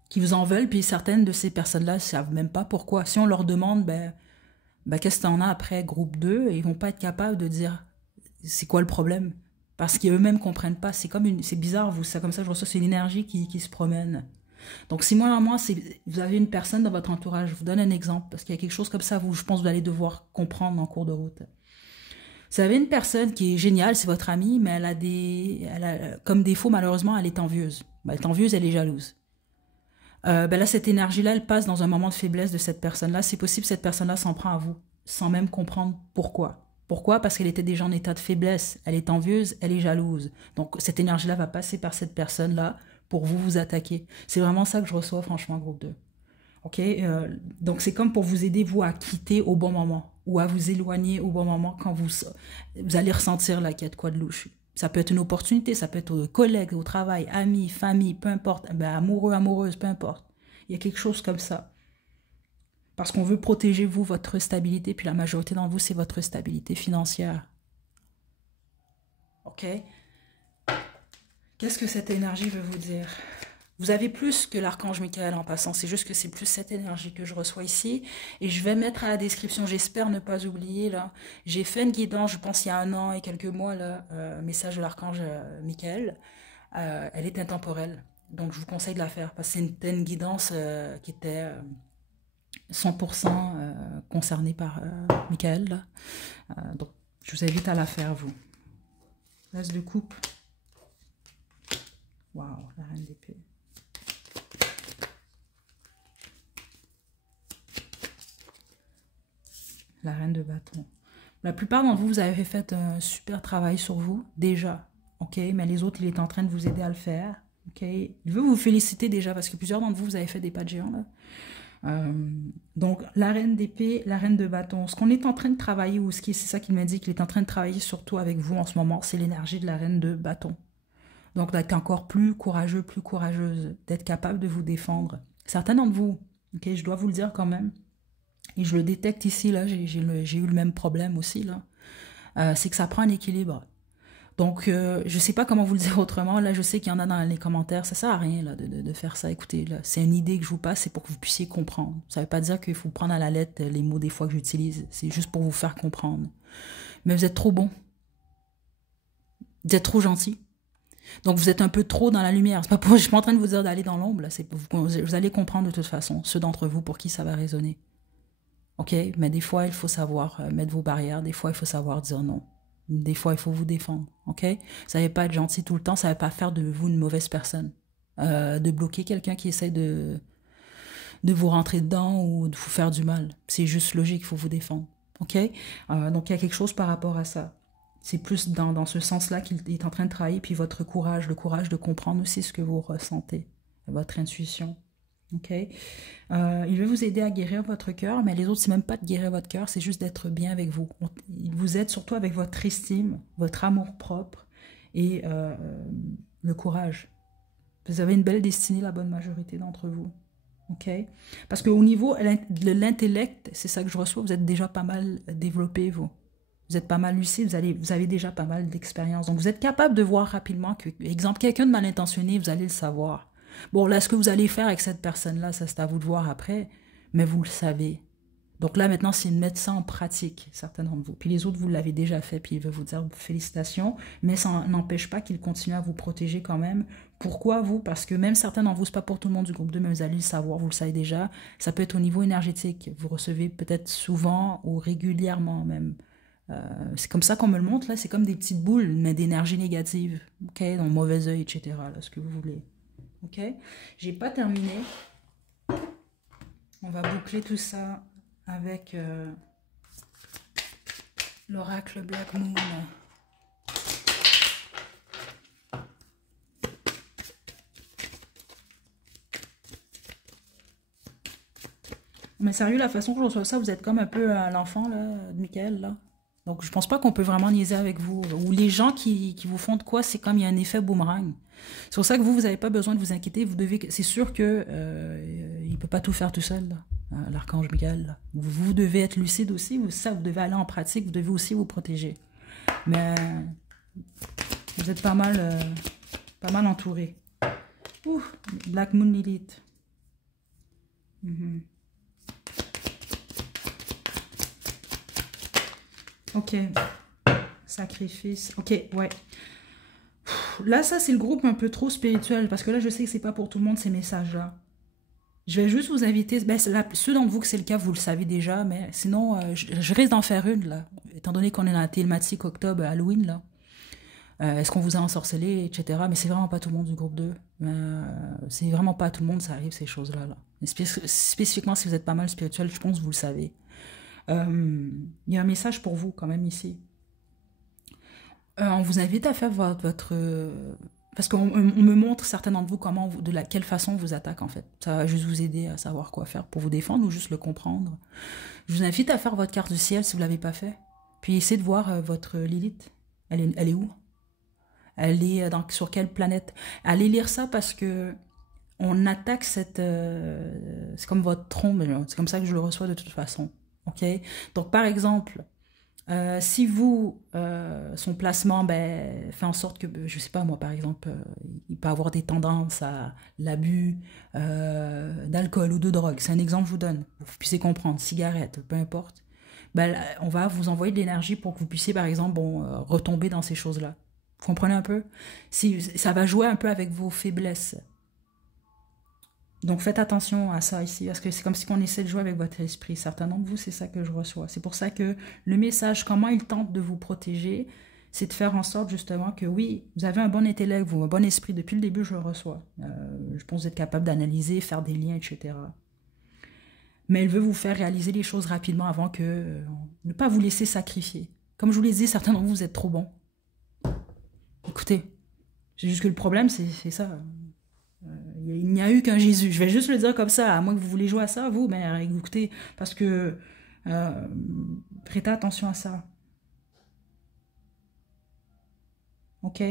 qui vous en veulent, puis certaines de ces personnes-là ne savent même pas pourquoi. Si on leur demande, qu'est-ce que t'en as après groupe 2, et ils vont pas être capables de dire c'est quoi le problème. Parce qu'eux-mêmes comprennent pas. C'est bizarre, vous, c'est comme ça, je reçois, c'est une énergie qui se promène. Donc, si moi, vous avez une personne dans votre entourage, je vous donne un exemple, parce qu'il y a quelque chose comme ça, je pense que vous allez devoir comprendre en cours de route. Vous avez une personne qui est géniale, c'est votre amie, mais elle a comme défaut, malheureusement, elle est envieuse. Elle est envieuse, elle est jalouse. Là, cette énergie-là, elle passe dans un moment de faiblesse de cette personne-là. C'est possible que cette personne-là s'en prend à vous, sans même comprendre pourquoi. Pourquoi? Parce qu'elle était déjà en état de faiblesse. Elle est envieuse, elle est jalouse. Donc, cette énergie-là va passer par cette personne-là pour vous attaquer. C'est vraiment ça que je reçois, franchement, groupe 2. OK? Donc, c'est comme pour vous aider, vous, à quitter au bon moment ou à vous éloigner au bon moment quand vous allez ressentir là qu'il y a de quoi de louche. Ça peut être une opportunité, ça peut être collègue, au travail, amis, famille, peu importe, amoureux, amoureuse, peu importe. Il y a quelque chose comme ça. Parce qu'on veut protéger, vous, votre stabilité, puis la majorité d'entre vous, c'est votre stabilité financière. OK? Qu'est-ce que cette énergie veut vous dire? Vous avez plus que l'archange Michael en passant, c'est juste que c'est plus cette énergie que je reçois ici. Et je vais mettre à la description, j'espère ne pas oublier, là. J'ai fait une guidance, je pense il y a 1 an et quelques mois, là, message de l'archange Michael. Elle est intemporelle, donc je vous conseille de la faire, parce que c'était une guidance qui était 100% concernée par Michael, là. Donc je vous invite à la faire, vous. L'as de coupe. Waouh, la reine d'épée. La reine de bâton. La plupart d'entre vous, vous avez fait un super travail sur vous, déjà. OK? Mais les autres, il est en train de vous aider à le faire. OK? Il veut vous féliciter déjà, parce que plusieurs d'entre vous, vous avez fait des pas de géant, là. Donc, la reine d'épée, la reine de bâton. Ce qu'on est en train de travailler, c'est ça qu'il m'a dit, qu'il est en train de travailler surtout avec vous en ce moment, c'est l'énergie de la reine de bâton. Donc, d'être encore plus courageux, plus courageuse, d'être capable de vous défendre. Certains d'entre vous, ok, je dois vous le dire quand même, et je le détecte ici, là, j'ai eu le même problème aussi, là, c'est que ça prend un équilibre. Donc, je sais pas comment vous le dire autrement. Là, je sais qu'il y en a dans les commentaires. Ça sert à rien là, de faire ça. Écoutez, là, c'est une idée que je vous passe, c'est pour que vous puissiez comprendre. Ça veut pas dire qu'il faut prendre à la lettre les mots des fois que j'utilise. C'est juste pour vous faire comprendre. Mais vous êtes trop bon. Vous êtes trop gentil. Donc, vous êtes un peu trop dans la lumière. C'est pas pour, je suis pas en train de vous dire d'aller dans l'ombre. Vous allez comprendre de toute façon, ceux d'entre vous pour qui ça va résonner. OK? Mais des fois, il faut savoir mettre vos barrières. Des fois, il faut savoir dire non. Des fois, il faut vous défendre, ok? Vous savez pas être gentil tout le temps, ça ne va pas faire de vous une mauvaise personne. De bloquer quelqu'un qui essaie de vous rentrer dedans ou de vous faire du mal. C'est juste logique, il faut vous défendre, ok? Donc, il y a quelque chose par rapport à ça. C'est plus dans ce sens-là qu'il est en train de travailler, puis votre courage, le courage de comprendre aussi ce que vous ressentez, votre intuition. OK? Il veut vous aider à guérir votre cœur, mais les autres, c'est même pas de guérir votre cœur, c'est juste d'être bien avec vous. Il vous aide surtout avec votre estime, votre amour-propre et le courage. Vous avez une belle destinée, la bonne majorité d'entre vous. OK? Parce qu'au niveau de l'intellect, c'est ça que je reçois, vous êtes déjà pas mal développé, vous. Vous êtes pas mal lucide, vous avez déjà pas mal d'expérience. Donc, vous êtes capable de voir rapidement que, exemple, quelqu'un de mal intentionné, vous allez le savoir. Bon, là, ce que vous allez faire avec cette personne-là, ça, c'est à vous de voir après, mais vous le savez. Donc là, maintenant, c'est de mettre ça en pratique, certains d'entre vous. Puis les autres, vous l'avez déjà fait, puis il veut vous dire félicitations, mais ça n'empêche pas qu'il continue à vous protéger quand même. Pourquoi vous? Parce que même certains d'entre vous, c'est pas pour tout le monde du groupe 2, mais vous allez le savoir, vous le savez déjà. Ça peut être au niveau énergétique. Vous recevez peut-être souvent ou régulièrement même. C'est comme ça qu'on me le montre, là. C'est comme des petites boules, mais d'énergie négative. OK? Donc mauvais œil, etc. Là, ce que vous voulez. OK? J'ai pas terminé. On va boucler tout ça avec l'oracle Black Moon. Mais sérieux, la façon que je reçois ça, vous êtes comme un peu l'enfant là, de Michael, là. Donc, je pense pas qu'on peut vraiment niaiser avec vous. Ou les gens qui vous font de quoi, c'est comme il y a un effet boomerang. C'est pour ça que vous n'avez pas besoin de vous inquiéter. Vous devez, c'est sûr que il peut pas tout faire tout seul, l'archange Michael. Là. Vous devez être lucide aussi. Ça, vous devez aller en pratique. Vous devez aussi vous protéger. Mais vous êtes pas mal entouré. Ouh, Black Moon Lilith. Ok. Sacrifice. Ok, ouais. Là, ça, c'est le groupe un peu trop spirituel, parce que là, je sais que c'est pas pour tout le monde ces messages-là. Je vais juste vous inviter, ben, là, ceux d'entre vous que c'est le cas, vous le savez déjà, mais sinon, je risque d'en faire une, là, étant donné qu'on est dans la thématique octobre, Halloween, là. Est-ce qu'on vous a ensorcelé, etc. Mais c'est vraiment pas tout le monde du groupe 2. C'est vraiment pas à tout le monde, ça arrive, ces choses-là. Là. Spécifiquement, si vous êtes pas mal spirituel, je pense que vous le savez. Il y a un message pour vous, quand même, ici. On vous invite à faire votre parce qu'on me montre certains d'entre vous quelle façon on vous attaque en fait. Ça va juste vous aider à savoir quoi faire pour vous défendre ou juste le comprendre. Je vous invite à faire votre carte du ciel si vous ne l'avez pas fait. Puis essayez de voir votre Lilith. Elle est où? Elle est sur quelle planète? Allez lire ça parce que on attaque cette... c'est comme votre trompe, c'est comme ça que je le reçois de toute façon. Ok? Donc par exemple... si vous, son placement fait en sorte que, je sais pas moi par exemple, il peut avoir des tendances à l'abus d'alcool ou de drogue, c'est un exemple que je vous donne, pour que vous puissiez comprendre, cigarette, peu importe, on va vous envoyer de l'énergie pour que vous puissiez par exemple retomber dans ces choses-là. Vous comprenez un peu? Si, ça va jouer un peu avec vos faiblesses. Donc faites attention à ça ici, parce que c'est comme si on essaie de jouer avec votre esprit. Certains d'entre vous, c'est ça que je reçois. C'est pour ça que le message, comment il tente de vous protéger, c'est de faire en sorte justement que oui, vous avez un bon intellect, vous, un bon esprit. Depuis le début, je le reçois. Je pense être capable d'analyser, faire des liens, etc. Mais il veut vous faire réaliser les choses rapidement avant que... ne pas vous laisser sacrifier. Comme je vous l'ai dit, certains d'entre vous, vous êtes trop bons. Écoutez, c'est juste que le problème, c'est ça. Il n'y a eu qu'un Jésus. Je vais juste le dire comme ça, à moins que vous voulez jouer à ça, vous, mais écoutez, parce que prêtez attention à ça. Ok?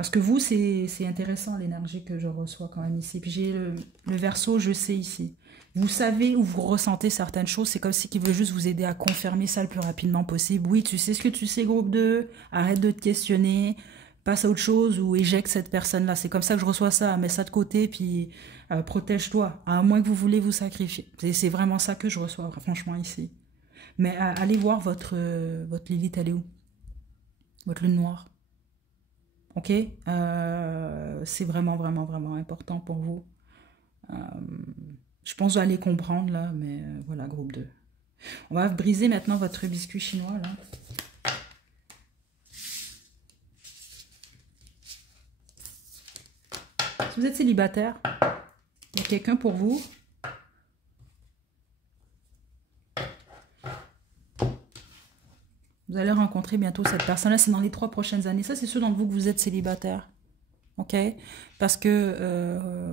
Parce que vous, c'est intéressant l'énergie que je reçois quand même ici. Puis j'ai le Verseau, je sais ici. Vous savez ou vous ressentez certaines choses, c'est comme si qu'il veut juste vous aider à confirmer ça le plus rapidement possible. Oui, tu sais ce que tu sais, groupe 2, arrête de te questionner, passe à autre chose ou éjecte cette personne-là. C'est comme ça que je reçois ça, mets ça de côté, puis protège-toi, à moins que vous voulez vous sacrifier. C'est vraiment ça que je reçois, franchement, ici. Mais allez voir votre Lilith, elle est où? Votre lune noire. Ok? C'est vraiment, vraiment, vraiment important pour vous. Euh, je pense que vous allez comprendre là, mais voilà, groupe 2. On va briser maintenant votre biscuit chinois là. Si vous êtes célibataire, il y a quelqu'un pour vous. Vous allez rencontrer bientôt cette personne-là. C'est dans les 3 prochaines années. Ça, c'est ceux d'entre vous que vous êtes célibataire. Ok? Parce que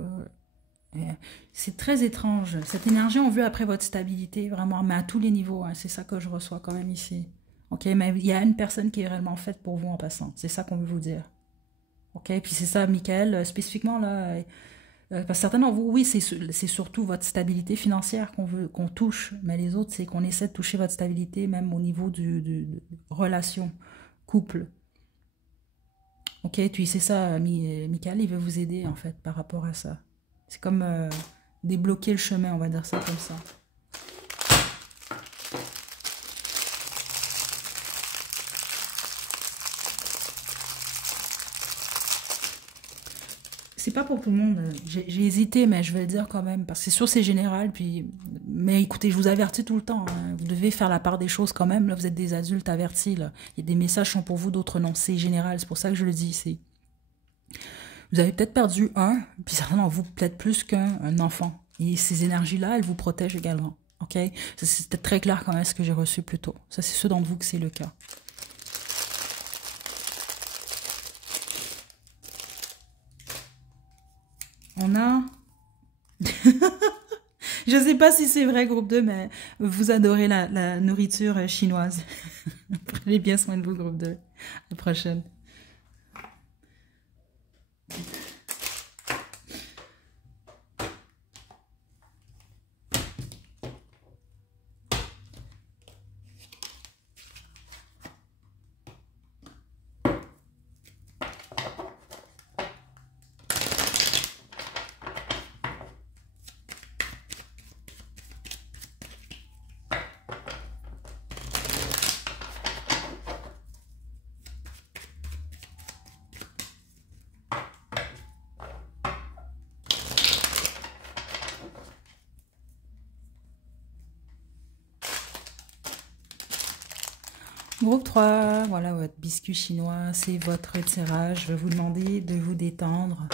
c'est très étrange. Cette énergie, on veut après votre stabilité, vraiment, mais à tous les niveaux. Hein. C'est ça que je reçois quand même ici. Ok? Mais il y a une personne qui est réellement faite pour vous en passant. C'est ça qu'on veut vous dire. Ok? Puis c'est ça, Michael, spécifiquement là. Parce que certains d'entre vous, oui, c'est surtout votre stabilité financière qu'on veut, qu'on touche, mais les autres, c'est qu'on essaie de toucher votre stabilité, même au niveau de relation, couple. Ok, puis c'est ça, Michael, il veut vous aider, en fait, par rapport à ça. C'est comme débloquer le chemin, on va dire ça comme ça. C'est pas pour tout le monde. J'ai hésité, mais je vais le dire quand même. Parce que c'est sûr, c'est général. Puis... Mais écoutez, je vous avertis tout le temps. Hein. Vous devez faire la part des choses quand même. Là, vous êtes des adultes avertis. Là. Il y a des messages qui sont pour vous, d'autres non. C'est général. C'est pour ça que je le dis ici. Vous avez peut-être perdu un, puis certainement vous, peut-être plus qu'un enfant. Et ces énergies-là, elles vous protègent également. OK? C'était très clair quand même ce que j'ai reçu plus tôt. Ça, c'est ceux d'entre vous que c'est le cas. On a... Je ne sais pas si c'est vrai, groupe 2, mais vous adorez la nourriture chinoise. Prenez bien soin de vous, groupe 2. À la prochaine. Groupe 3, voilà votre biscuit chinois, c'est votre tirage. Je vais vous demander de vous détendre.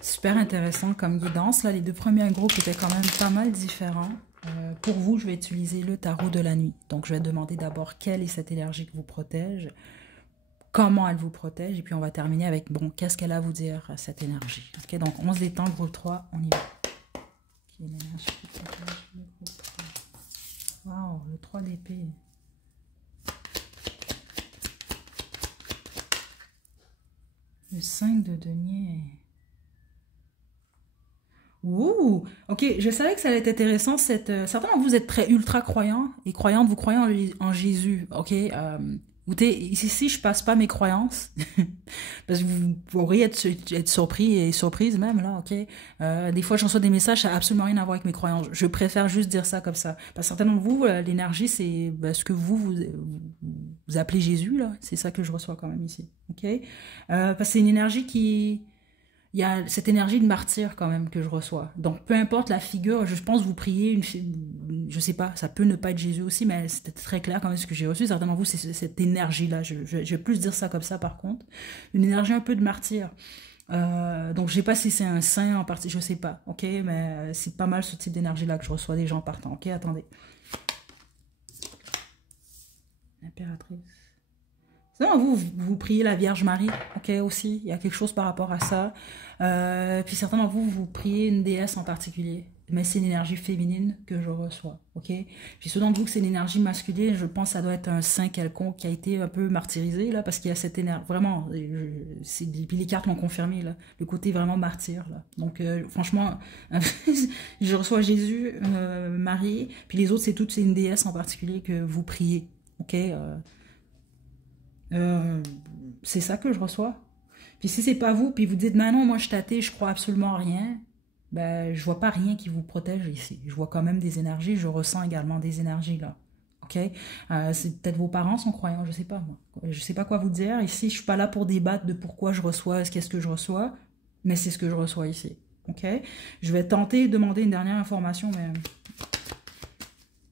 Super intéressant comme guidance. Là, les 2 premiers groupes étaient quand même pas mal différents. Pour vous, je vais utiliser le tarot de la nuit. Donc, je vais demander d'abord quelle est cette énergie qui vous protège, comment elle vous protège, et puis on va terminer avec, bon, qu'est-ce qu'elle a à vous dire, cette énergie. Ok, donc on se détend, groupe 3, on y va. Waouh, le 3 d'épée. Le 5 de denier. Ouh, ok, je savais que ça allait être intéressant. Certains d'entre vous êtes très ultra croyants et croyantes, vous croyez en Jésus, ok. Écoutez, ici, je passe pas mes croyances parce que vous pourriez être surpris et surprise même là, ok. Des fois, j'en reçois des messages, ça n'a absolument rien à voir avec mes croyances. Je préfère juste dire ça comme ça. Parce que certains d'entre vous, l'énergie, c'est ce que vous appelez Jésus là. C'est ça que je reçois quand même ici, ok. Parce que c'est une énergie qui il y a cette énergie de martyr quand même que je reçois. Donc, peu importe la figure, je pense vous priez, je sais pas, ça peut ne pas être Jésus aussi, mais c'était très clair quand même ce que j'ai reçu. Certainement vous, c'est cette énergie-là. Je vais plus dire ça comme ça par contre. Une énergie un peu de martyr. Donc, je sais pas si c'est un saint en partie, je sais pas, ok, mais c'est pas mal ce type d'énergie-là que je reçois des gens partant, ok, attendez. L'impératrice. Non, vous priez la Vierge Marie, ok, aussi, il y a quelque chose par rapport à ça. Puis certains d'entre vous, vous priez une déesse en particulier, mais c'est l'énergie féminine que je reçois, ok? Puis ceux d'entre vous que c'est l'énergie masculine, je pense que ça doit être un saint quelconque qui a été un peu martyrisé, là, parce qu'il y a cette énergie, vraiment, puis les cartes l'ont confirmé, là, le côté vraiment martyr, là. Donc, franchement, je reçois Jésus, Marie, puis les autres, c'est une déesse en particulier que vous priez, ok? C'est ça que je reçois. Puis si c'est pas vous, puis vous dites, mais non, moi je suis athée, je crois absolument à rien, ben, je vois pas rien qui vous protège ici. Je vois quand même des énergies, je ressens également des énergies là. Ok? C'est peut-être vos parents sont croyants, je sais pas moi. Je sais pas quoi vous dire. Ici, je suis pas là pour débattre de pourquoi je reçois, qu'est-ce que je reçois, mais c'est ce que je reçois ici. Ok? Je vais tenter de demander une dernière information, mais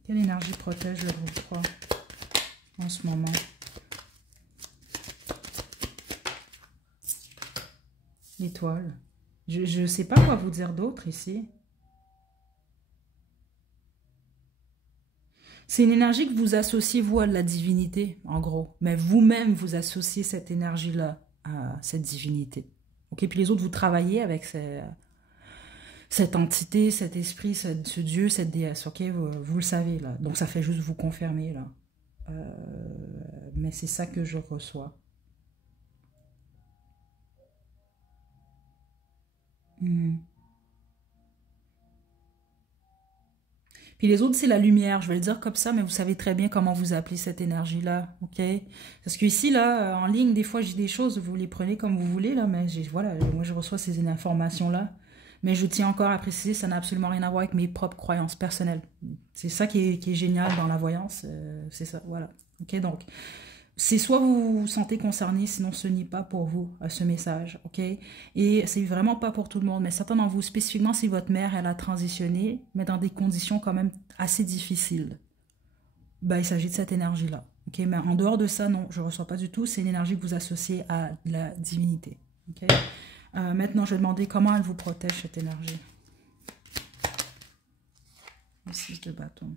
quelle énergie protège le groupe 3 en ce moment? L'étoile. Je ne sais pas quoi vous dire d'autre ici. C'est une énergie que vous associez, vous, à la divinité, en gros. Mais vous-même, vous associez cette énergie-là à cette divinité. Ok, puis les autres, vous travaillez avec cette entité, cet esprit, ce Dieu, cette déesse. Ok, vous le savez, là. Donc, ça fait juste vous confirmer, là. Mais c'est ça que je reçois. Puis les autres, c'est la lumière. Je vais le dire comme ça, mais vous savez très bien comment vous appelez cette énergie-là, ok? Parce qu'ici, là, en ligne, des fois, j'ai des choses, vous les prenez comme vous voulez, là, mais voilà, moi, je reçois ces informations-là. Mais je tiens encore à préciser, ça n'a absolument rien à voir avec mes propres croyances personnelles. C'est ça qui est génial dans la voyance, c'est ça, voilà. Ok, donc, c'est soit vous vous sentez concerné, sinon ce n'est pas pour vous, ce message, ok? Et c'est vraiment pas pour tout le monde, mais certains d'entre vous, spécifiquement si votre mère, elle a transitionné, mais dans des conditions quand même assez difficiles, ben, il s'agit de cette énergie-là, ok? Mais en dehors de ça, non, je ne reçois pas du tout, c'est une énergie que vous associez à la divinité, ok? Maintenant, je vais demander comment elle vous protège, cette énergie. Le 6 de bâton.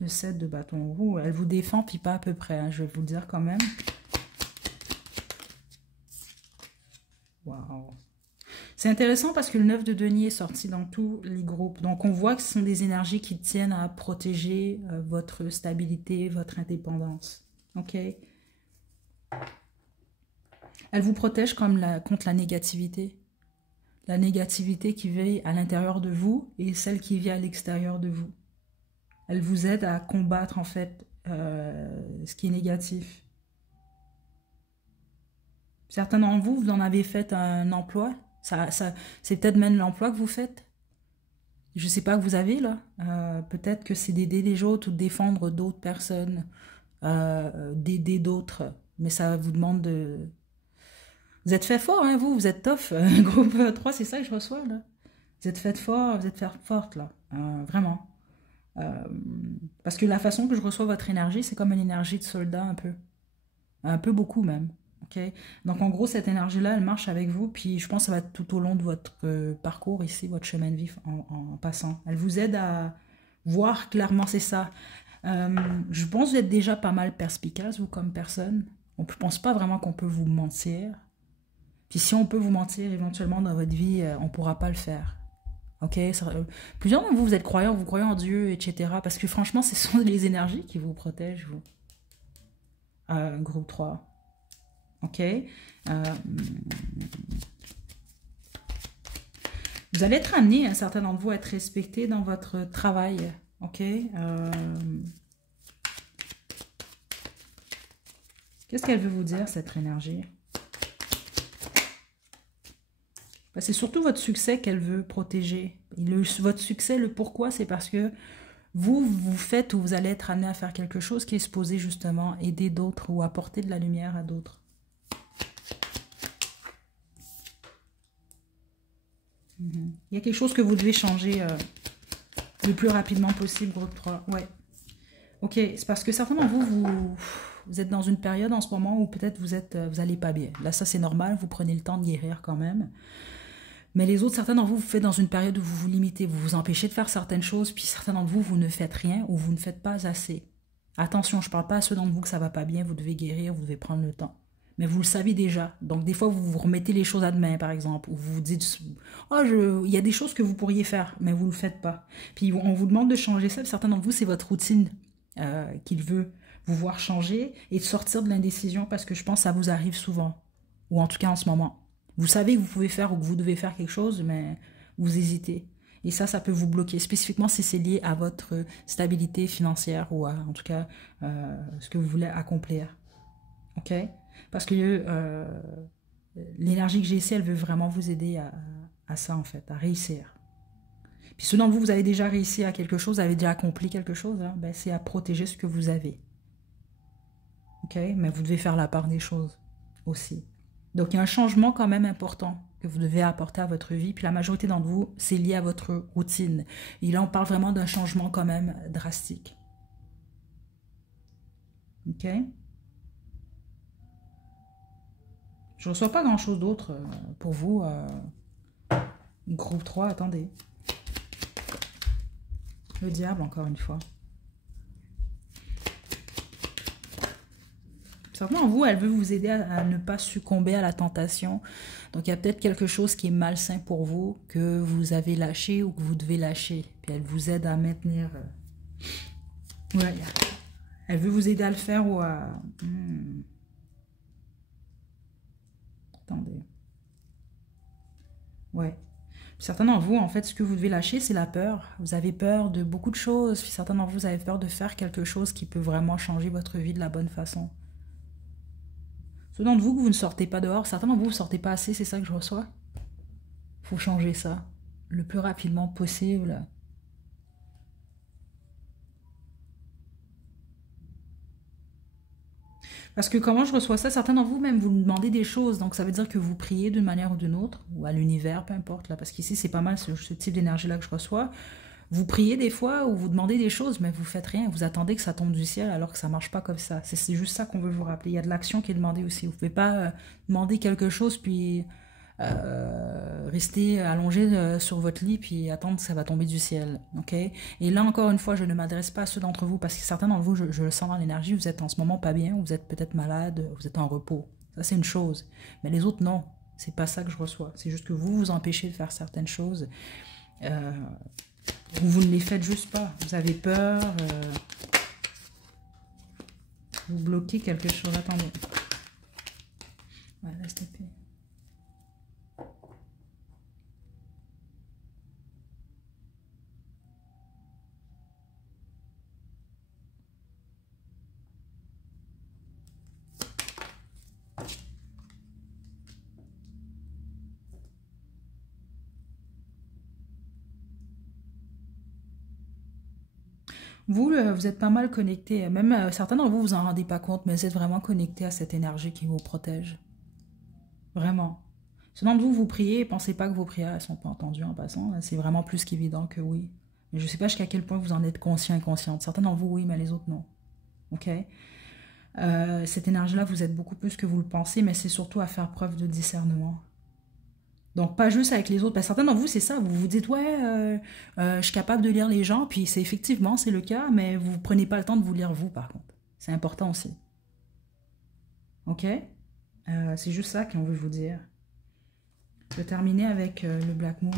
Le 7 de bâton. Ouh, elle vous défend, puis pas à peu près, hein, je vais vous le dire quand même. Waouh. C'est intéressant parce que le 9 de denier est sorti dans tous les groupes. Donc, on voit que ce sont des énergies qui tiennent à protéger votre stabilité, votre indépendance. OK? Elle vous protège comme contre la négativité. La négativité qui vit à l'intérieur de vous et celle qui vit à l'extérieur de vous. Elle vous aide à combattre, en fait, ce qui est négatif. Certains d'entre vous, vous en avez fait un emploi. C'est peut-être même l'emploi que vous faites. Je ne sais pas que vous avez, là. Peut-être que c'est d'aider les autres ou de défendre d'autres personnes, d'aider d'autres. Mais ça vous demande de... Vous êtes fait fort, hein, vous êtes tough. Groupe 3, c'est ça que je reçois, là. Vous êtes fait fort, vous êtes fait forte, là. Vraiment. Parce que la façon que je reçois votre énergie, c'est comme une énergie de soldat un peu. Un peu beaucoup même. Okay? Donc en gros, cette énergie-là, elle marche avec vous, puis je pense que ça va être tout au long de votre parcours ici, votre chemin de vie en passant. Elle vous aide à voir clairement, c'est ça. Je pense que vous êtes déjà pas mal perspicace, vous, comme personne. Je ne pense pas vraiment qu'on peut vous mentir. Puis si on peut vous mentir éventuellement dans votre vie, on ne pourra pas le faire. Ok, plusieurs d'entre vous, vous êtes croyants, vous croyez en Dieu, etc. Parce que franchement, ce sont les énergies qui vous protègent, vous. Groupe 3. Ok. Vous allez être amené, certains d'entre vous, à être respectés dans votre travail. Ok. Qu'est-ce qu'elle veut vous dire, cette énergie? C'est surtout votre succès qu'elle veut protéger. Votre succès, le pourquoi, c'est parce que vous faites ou vous allez être amené à faire quelque chose qui est supposé justement aider d'autres ou apporter de la lumière à d'autres. Il y a quelque chose que vous devez changer le plus rapidement possible, groupe 3. Ouais. Ok, c'est parce que certains d'entre vous êtes dans une période en ce moment où peut-être vous allez pas bien. Là, ça c'est normal, vous prenez le temps de guérir quand même. Mais les autres, certains d'entre vous, vous faites dans une période où vous vous limitez, vous vous empêchez de faire certaines choses, puis certains d'entre vous, vous ne faites rien ou vous ne faites pas assez. Attention, je ne parle pas à ceux d'entre vous que ça va pas bien, vous devez guérir, vous devez prendre le temps. mais vous le savez déjà. Donc, des fois, vous vous remettez les choses à demain, par exemple, ou vous vous dites, oh, il y a des choses que vous pourriez faire, mais vous ne le faites pas. Puis, on vous demande de changer ça. Certains d'entre vous, c'est votre routine qu'il veut vous voir changer et de sortir de l'indécision parce que je pense que ça vous arrive souvent, ou en tout cas en ce moment. Vous savez que vous pouvez faire ou que vous devez faire quelque chose, mais vous hésitez. Et ça peut vous bloquer, spécifiquement si c'est lié à votre stabilité financière ou à, en tout cas, ce que vous voulez accomplir. OK? Parce que l'énergie que j'ai ici, elle veut vraiment vous aider à ça, en fait, à réussir. Puis ceux d'entre vous, vous avez déjà réussi à quelque chose, vous avez déjà accompli quelque chose, hein, ben, c'est à protéger ce que vous avez. OK? Mais vous devez faire la part des choses aussi. Donc, il y a un changement quand même important que vous devez apporter à votre vie. Puis la majorité d'entre vous, c'est lié à votre routine. Et là, on parle vraiment d'un changement quand même drastique. OK? Je ne reçois pas grand-chose d'autre pour vous. Groupe 3, attendez. Le diable, encore une fois. Certainement, vous, elle veut vous aider à ne pas succomber à la tentation. Donc, il y a peut-être quelque chose qui est malsain pour vous, que vous avez lâché ou que vous devez lâcher. Puis, elle vous aide à maintenir... Ouais, elle veut vous aider à le faire ou à... Attendez. Ouais. Certains d'entre vous, en fait, ce que vous devez lâcher, c'est la peur. Vous avez peur de beaucoup de choses. Puis certains d'entre vous, vous avez peur de faire quelque chose qui peut vraiment changer votre vie de la bonne façon. Ceux d'entre vous que vous ne sortez pas dehors, certains d'entre vous ne sortez pas assez, c'est ça que je reçois. Il faut changer ça le plus rapidement possible. Parce que comment je reçois ça, certains d'entre vous même vous me demandez des choses, donc ça veut dire que vous priez d'une manière ou d'une autre, ou à l'univers, peu importe, là, parce qu'ici c'est pas mal ce type d'énergie-là que je reçois. Vous priez des fois ou vous demandez des choses, mais vous faites rien, vous attendez que ça tombe du ciel alors que ça marche pas comme ça. C'est juste ça qu'on veut vous rappeler. Il y a de l'action qui est demandée aussi. Vous pouvez pas demander quelque chose puis rester allongé sur votre lit puis attendre que ça va tomber du ciel. Ok? Et là encore une fois, je ne m'adresse pas à ceux d'entre vous parce que certains d'entre vous, je le sens dans l'énergie, vous êtes en ce moment pas bien, vous êtes peut-être malade, vous êtes en repos. Ça c'est une chose. Mais les autres non. C'est pas ça que je reçois. C'est juste que vous vous empêchez de faire certaines choses. Vous ne les faites juste pas. Vous avez peur. Vous bloquez quelque chose. Attendez. Ouais, laisse taper. Vous, vous êtes pas mal connecté. Même certains d'entre vous, vous en rendez pas compte, mais vous êtes vraiment connecté à cette énergie qui vous protège. Vraiment. Sinon, de vous, vous priez et pensez pas que vos prières ne sont pas entendues en passant. C'est vraiment plus qu'évident que oui. Mais je ne sais pas jusqu'à quel point vous en êtes conscient et consciente. Certains d'entre vous, oui, mais les autres, non. OK? Cette énergie-là, vous êtes beaucoup plus que vous le pensez, mais c'est surtout à faire preuve de discernement. Donc, pas juste avec les autres. Parce que certains d'entre vous, c'est ça. Vous vous dites, ouais, je suis capable de lire les gens. Puis, c'est effectivement, c'est le cas. Mais vous ne prenez pas le temps de vous lire vous, par contre. C'est important aussi. OK? C'est juste ça qu'on veut vous dire. Je vais terminer avec le Black Moon.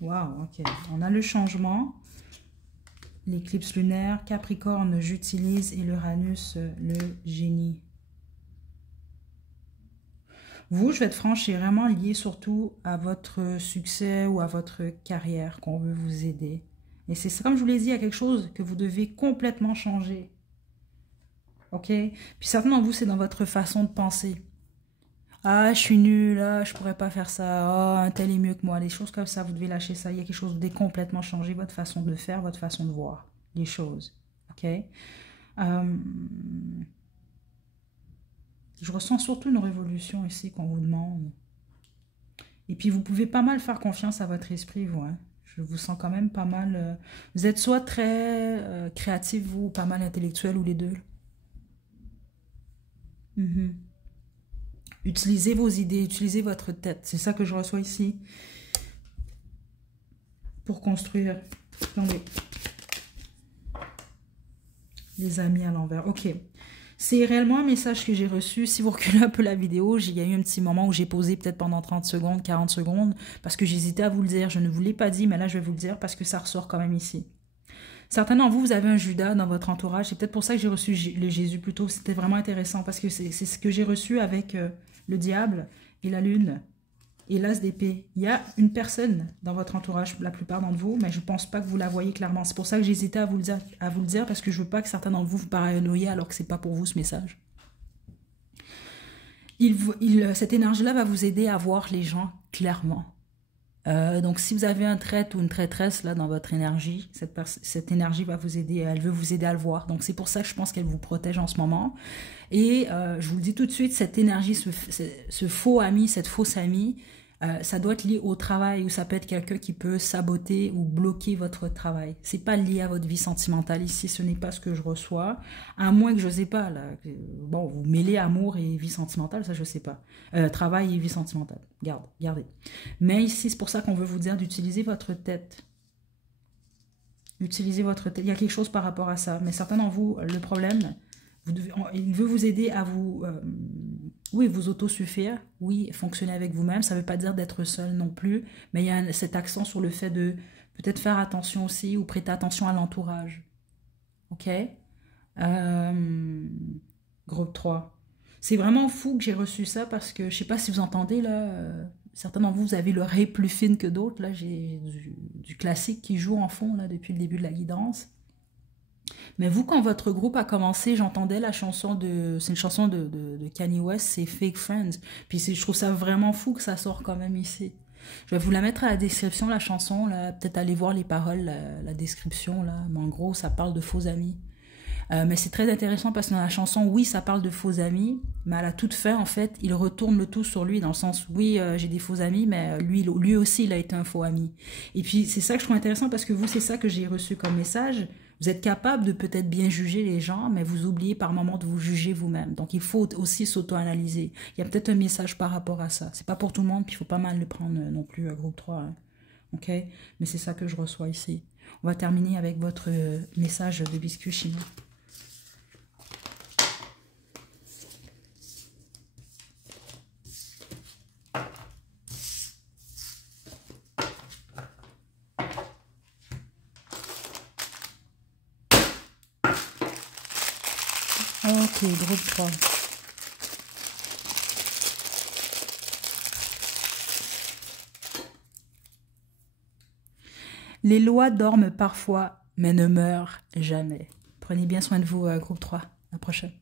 Wow, ok. On a le changement, l'éclipse lunaire, Capricorne, j'utilise, et l'Uranus, le génie. Vous, je vais être franche, c'est vraiment lié surtout à votre succès ou à votre carrière qu'on veut vous aider. Et c'est comme je vous l'ai dit, il y a quelque chose que vous devez complètement changer. Ok? Puis certainement, vous, c'est dans votre façon de penser. Ah, je suis nulle, ah, je pourrais pas faire ça, oh, un tel est mieux que moi. Les choses comme ça, vous devez lâcher ça. Il y a quelque chose, vous devez complètement changer votre façon de faire, votre façon de voir les choses. Ok? Je ressens surtout une révolution ici qu'on vous demande. Et puis, vous pouvez pas mal faire confiance à votre esprit, vous. Hein? Je vous sens quand même pas mal... vous êtes soit très créatif, vous, ou pas mal intellectuel, ou les deux. Mhm. Utilisez vos idées, utilisez votre tête. C'est ça que je reçois ici pour construire. Attendez. Les amis à l'envers. Ok. C'est réellement un message que j'ai reçu. Si vous reculez un peu la vidéo, il y a eu un petit moment où j'ai posé peut-être pendant 30 secondes, 40 secondes, parce que j'hésitais à vous le dire. Je ne vous l'ai pas dit, mais là, je vais vous le dire parce que ça ressort quand même ici. Certains d'entre vous, vous avez un Judas dans votre entourage. C'est peut-être pour ça que j'ai reçu le Jésus plus tôt. C'était vraiment intéressant parce que c'est ce que j'ai reçu avec le diable et la lune et l'as d'épée. Il y a une personne dans votre entourage, la plupart d'entre vous, mais je ne pense pas que vous la voyez clairement. C'est pour ça que j'hésitais à vous le dire parce que je ne veux pas que certains d'entre vous vous paranoïez alors que ce n'est pas pour vous ce message. Cette énergie-là va vous aider à voir les gens clairement. Donc, si vous avez un traître ou une traîtresse là dans votre énergie, cette énergie va vous aider, elle veut vous aider à le voir. Donc, c'est pour ça que je pense qu'elle vous protège en ce moment. Et je vous le dis tout de suite, cette énergie, ce faux ami, cette fausse amie, ça doit être lié au travail ou ça peut être quelqu'un qui peut saboter ou bloquer votre travail. C'est pas lié à votre vie sentimentale ici, ce n'est pas ce que je reçois. À moins que je sais pas, là, bon, vous mêlez amour et vie sentimentale, ça je sais pas. Travail et vie sentimentale, gardez. Mais ici, c'est pour ça qu'on veut vous dire d'utiliser votre tête. Utilisez votre tête. Il y a quelque chose par rapport à ça. Mais certains d'entre vous, le problème, il veut vous aider à vous, oui, vous autosuffire, oui, fonctionner avec vous-même. Ça ne veut pas dire d'être seul non plus, mais il y a cet accent sur le fait de peut-être faire attention aussi ou prêter attention à l'entourage. Ok? Groupe 3. C'est vraiment fou que j'ai reçu ça parce que je ne sais pas si vous entendez là. Certains d'entre vous, vous avez l'oreille plus fine que d'autres. Là, j'ai du classique qui joue en fond là depuis le début de la guidance. Mais vous, quand votre groupe a commencé, j'entendais la chanson de... C'est une chanson de Kanye West, c'est Fake Friends. Puis je trouve ça vraiment fou que ça sort quand même ici. Je vais vous la mettre à la description, la chanson. Peut-être aller voir les paroles, la description. Là. Mais en gros, ça parle de faux amis. Mais c'est très intéressant parce que dans la chanson, oui, ça parle de faux amis. Mais à la toute fin, en fait, il retourne le tout sur lui. Dans le sens, oui, j'ai des faux amis, mais lui aussi, il a été un faux ami. Et puis, c'est ça que je trouve intéressant parce que vous, c'est ça que j'ai reçu comme message. Vous êtes capable de peut-être bien juger les gens, mais vous oubliez par moment de vous juger vous-même. Donc, il faut aussi s'auto-analyser. Il y a peut-être un message par rapport à ça. C'est pas pour tout le monde, puis il faut pas mal le prendre non plus, groupe 3. Hein. OK? Mais c'est ça que je reçois ici. On va terminer avec votre message de biscuit chinois. Ok, groupe 3. Les lois dorment parfois, mais ne meurent jamais. Prenez bien soin de vous, groupe 3. À la prochaine.